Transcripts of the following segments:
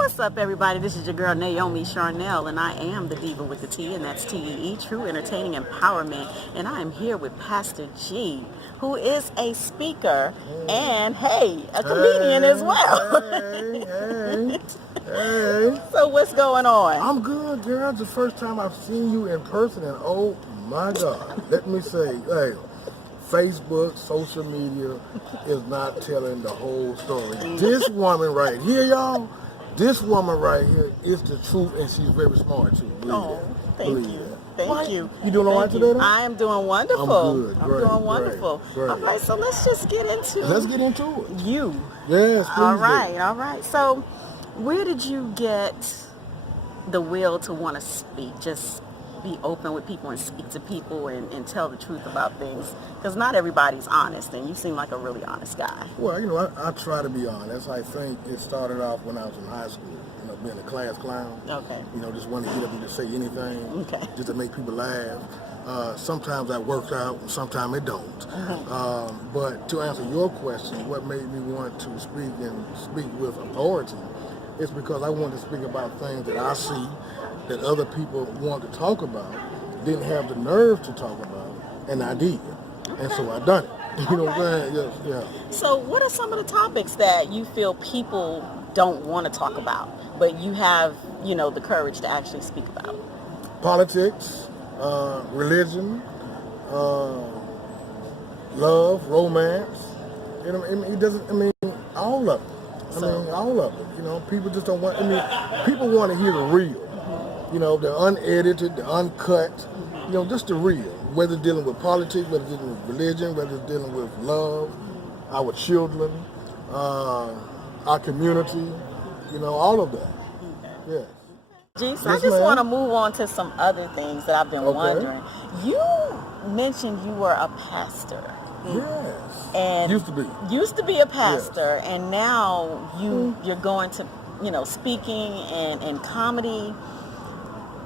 What's up, everybody? This is your girl Nayomi Charnelle, and I am the diva with the T, and that's T-E-E, True Entertaining Empowerment. And I am here with Pastah Gee, who is a speaker and, hey, a comedian as well. Hey. So what's going on? I'm good, girl. It's the first time I've seen you in person, and oh my God. Let me say, hey, Facebook, social media is not telling the whole story. This woman right here, y'all, this woman right here is the truth, and she's very smart too. Thank you. Thank you. You doing all right today, though? I am doing wonderful. I'm good. I'm doing wonderful. Great. All right, so let's just get into it. You. Yes, please. All right. So, where did you get the will to want to speak? Just be open with people and speak to people and tell the truth about things, because not everybody's honest, and you seem like a really honest guy. Well, I try to be honest. I think it started off when I was in high school, being a class clown. Okay. Just wanting to get up and just say anything, okay, just to make people laugh. Sometimes that works out, and sometimes it don't. Mm-hmm. But to answer your question, what made me want to speak and speak with authority is because I want to speak about things that I see that other people want to talk about, didn't have the nerve to talk about, and I did. Okay. And so I done it. You know what I'm saying? Yes, yeah. So what are some of the topics that you feel people don't want to talk about, but you have, the courage to actually speak about? Politics, religion, love, romance. It doesn't, all of it. All of it. People just don't want, people want to hear the real. The unedited, the uncut, just the real. Whether it's dealing with politics, whether it's dealing with religion, whether it's dealing with love, our children, our community, all of that. Yes. Gee, so I just want to move on to some other things that I've been wondering. You mentioned you were a pastor. Yes. And used to be a pastor, yes. And now you're going to, speaking and comedy.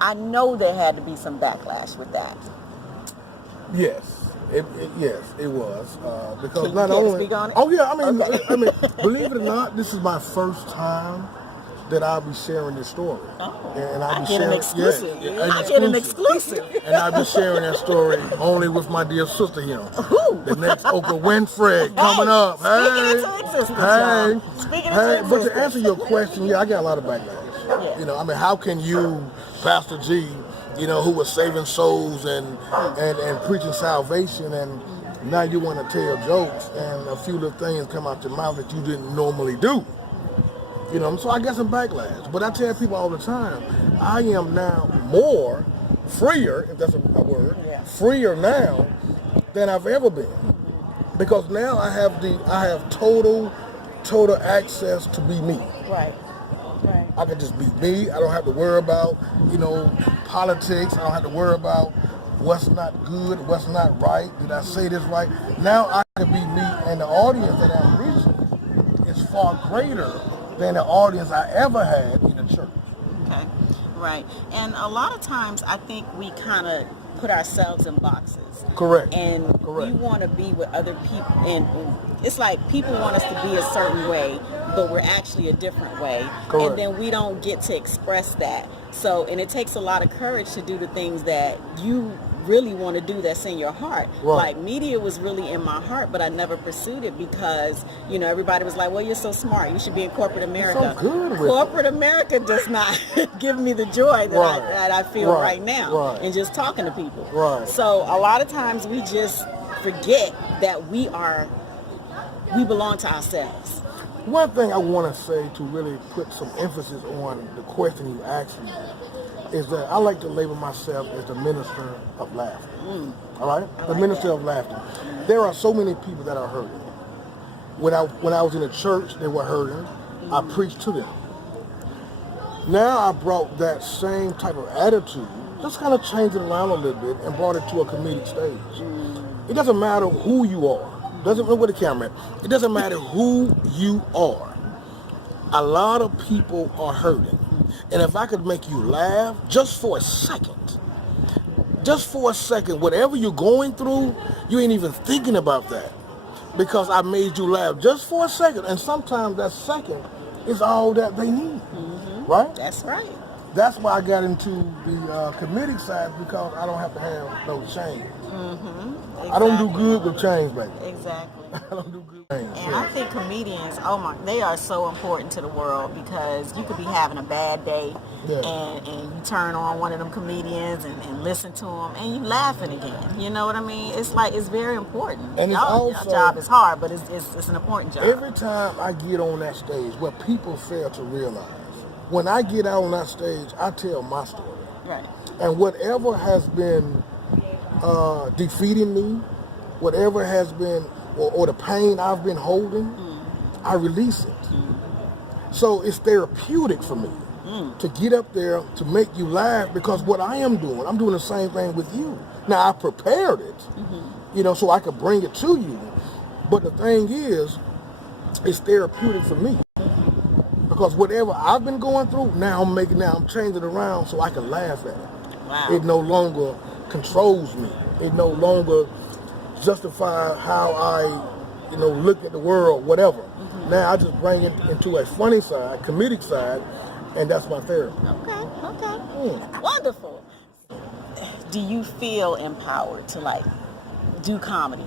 I know there had to be some backlash with that. Yes, it was because Can not you only. Speak on it? Oh yeah, Okay. Believe it or not, this is my first time that I'll be sharing this story. Oh, and I get an exclusive. I get an exclusive. And I'll be sharing that story only with my dear sister here. The next Oprah Winfrey coming up. Speaking into existence. But to answer your question, I got a lot of backlash. Yeah. How can you, Pastah Gee, who was saving souls and preaching salvation, and now you want to tell jokes and a few little things come out your mouth that you didn't normally do. So I get some backlash. But I tell people all the time, I am now more freer, if that's a word, freer now than I've ever been. Because now I have total access to be me. Right. I can just be me. I don't have to worry about, politics. I don't have to worry about what's not good, what's not right. Did I say this right? Now I can be me, and the audience that I'm reaching is far greater than the audience I ever had in the church. Okay, right. And a lot of times I think we kind of put ourselves in boxes. Correct. And we want to be with other people, and it's like people want us to be a certain way, but we're actually a different way. Correct. And then we don't get to express that. So, and it takes a lot of courage to do the things that you really want to do that's in your heart. Right. Like media was really in my heart, but I never pursued it because, everybody was like, well, you're so smart. You should be in corporate America. So good with corporate America does not give me the joy that I feel right now in just talking to people. Right. So a lot of times we just forget that we belong to ourselves. One thing I want to say to really put some emphasis on the question you asked me is that I like to label myself as the minister of laughter. All right? The minister of laughter. There are so many people that are hurting. When I was in the church, they were hurting. I preached to them. Now I brought that same type of attitude, just kind of changed it around a little bit and brought it to a comedic stage. It doesn't matter who you are. Doesn't matter where the camera at. It doesn't matter who you are. A lot of people are hurting. And if I could make you laugh just for a second, whatever you're going through, you ain't even thinking about that. Because I made you laugh just for a second. And sometimes that second is all that they need. right? That's right. That's why I got into the comedic side, because I don't have to have no chains. Exactly. I don't do good with chains, baby. Exactly. I don't do good with chains. And I think comedians, they are so important to the world, because you could be having a bad day, and you turn on one of them comedians and listen to them, and you laughing again. You know what I mean? It's like, it's very important. And your job is hard, but it's an important job. Every time I get on that stage, what people fail to realize, when I get out on that stage, I tell my story. Right. And whatever has been defeating me, whatever has been, or the pain I've been holding, I release it. So it's therapeutic for me to get up there to make you laugh, because what I'm doing the same thing with you. Now, I prepared it, so I could bring it to you. But the thing is, it's therapeutic for me. Because whatever I've been going through, now I'm changing it around so I can laugh at it. Wow. It no longer controls me. It no longer justifies how I, look at the world, whatever. Now I just bring it into a funny side, comedic side, and that's my therapy. Okay. Wonderful. Do you feel empowered to do comedy?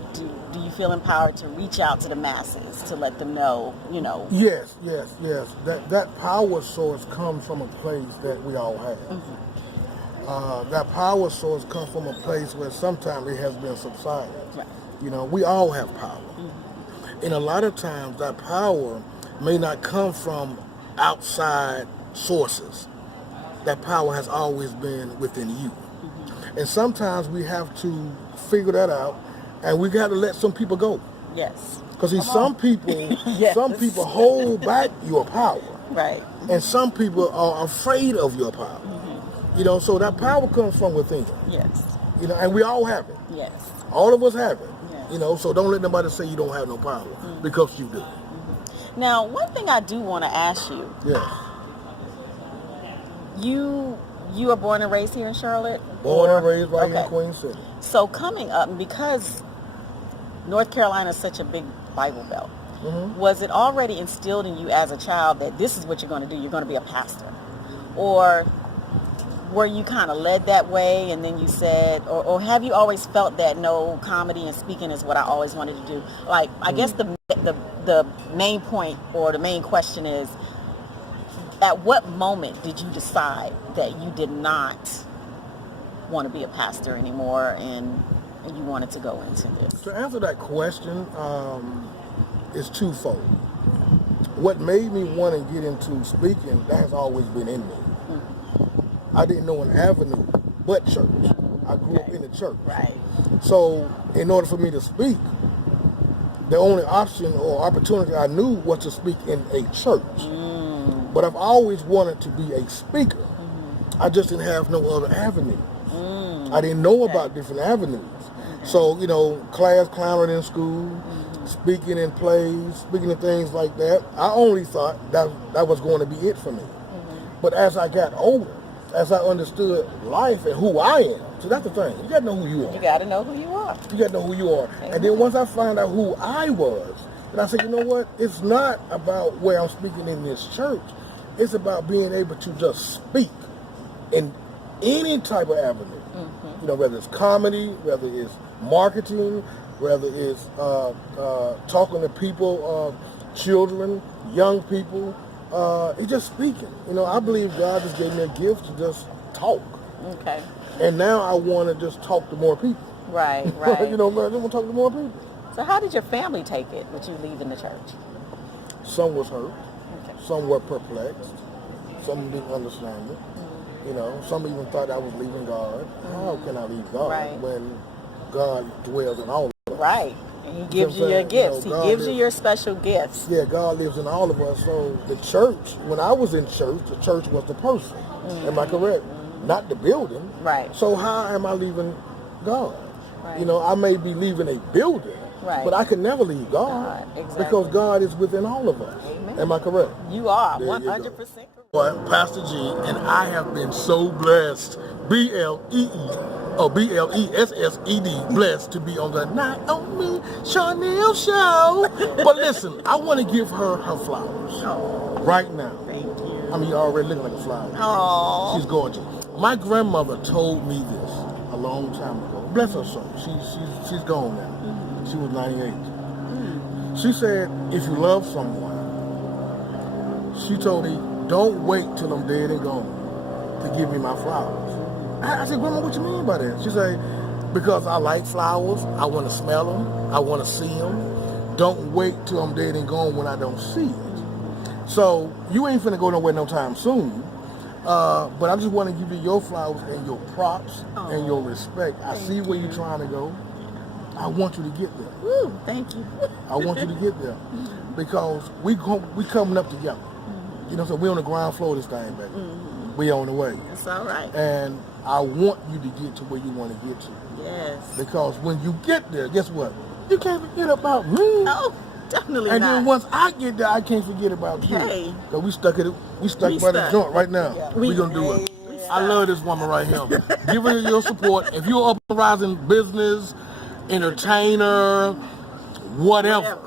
Do you feel empowered to reach out to the masses, to let them know, Yes. That power source comes from a place that we all have. That power source comes from a place where sometimes it has been subsided. Right. We all have power. And a lot of times that power may not come from outside sources. That power has always been within you. And sometimes we have to figure that out, and we got to let some people go. Yes. Because some people hold back your power. Right. And some people are afraid of your power. So that power comes from within. Yes. And we all have it. Yes. All of us have it. Yes. So don't let nobody say you don't have no power, because you do. Now, one thing I do want to ask you. Yes. You were born and raised here in Charlotte? Born and raised right here in Queen City. So coming up, because North Carolina is such a big Bible belt, was it already instilled in you as a child that this is what you're going to do? You're going to be a pastor? Or were you kind of led that way, and then you said, or have you always felt that, no, comedy and speaking is what I always wanted to do? I guess the main point, or the main question is, at what moment did you decide that you did not want to be a pastor anymore, and you wanted to go into this? To answer that question, is twofold. What made me want to get into speaking, that has always been in me. I didn't know an avenue but church. I grew up in the church. Right. So in order for me to speak, the only option or opportunity I knew was to speak in a church. But I've always wanted to be a speaker. I just didn't have no other avenue. I didn't know about different avenues. So, class clowning in school, speaking in plays, speaking in things like that, I only thought that was going to be it for me. But as I got older, as I understood life and who I am, so that's the thing. You got to know who you are. You got to know who you are. You got to know who you are. And then once I found out who I was, and I said, you know what? It's not about where I'm speaking in this church. It's about being able to just speak in any type of avenue. Whether it's comedy, whether it's marketing, whether it's talking to people, children, young people. It's just speaking. I believe God just gave me a gift to just talk. Okay. And now I want to just talk to more people. Right. I just want to talk to more people. So how did your family take it with you leaving the church? Some was hurt. Okay. Some were perplexed. Some didn't understand it. Some even thought I was leaving God. How can I leave God when God dwells in all of us? Right. And He gives you your gifts. He gives you your special gifts. Yeah, God lives in all of us. So the church, when I was in church, the church was the person. Am I correct? Not the building. Right. So how am I leaving God? Right. I may be leaving a building, but I can never leave God. Exactly. Because God is within all of us. Amen. Am I correct? You are, there 100%. Pastah Gee, and I have been so blessed, B-L-E-E, or B-L-E-S-S-E-D, blessed to be on the Nayomi Charnelle Show. But listen, I want to give her flowers right now. Thank you. I mean, you're already looking like a flower. Oh. She's gorgeous. My grandmother told me this a long time ago. Bless her soul. She's gone now. She was 98. She said, if you love someone, she told me, don't wait till I'm dead and gone to give me my flowers. I said, Grandma, what you mean by that? She said, because I like flowers. I want to smell them. I want to see them. Don't wait till I'm dead and gone when I don't see it. So you ain't finna go nowhere no time soon. But I just want to give you your flowers and your props and your respect. I see where you're trying to go. I want you to get there. Woo, thank you. I want you to get there because we coming up together. You know, so we on the ground floor of this thing, baby. We on the way. That's all right. And I want you to get to where you want to get to. Yes. Because when you get there, guess what? You can't forget about me. Oh, definitely And not. then once I get there, I can't forget about you. Hey. Because we stuck by the joint right now. Yeah. We gonna do it. I love this woman right here. Give her your support. If you're up and rising business, entertainer, whatever.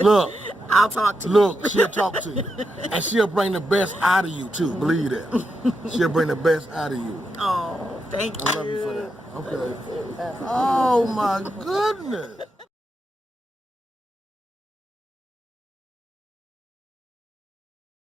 Look. I'll talk to you. Look, she'll talk to you. And she'll bring the best out of you too. Believe that. She'll bring the best out of you. Oh, thank you. I love you for that. Okay. Oh my goodness.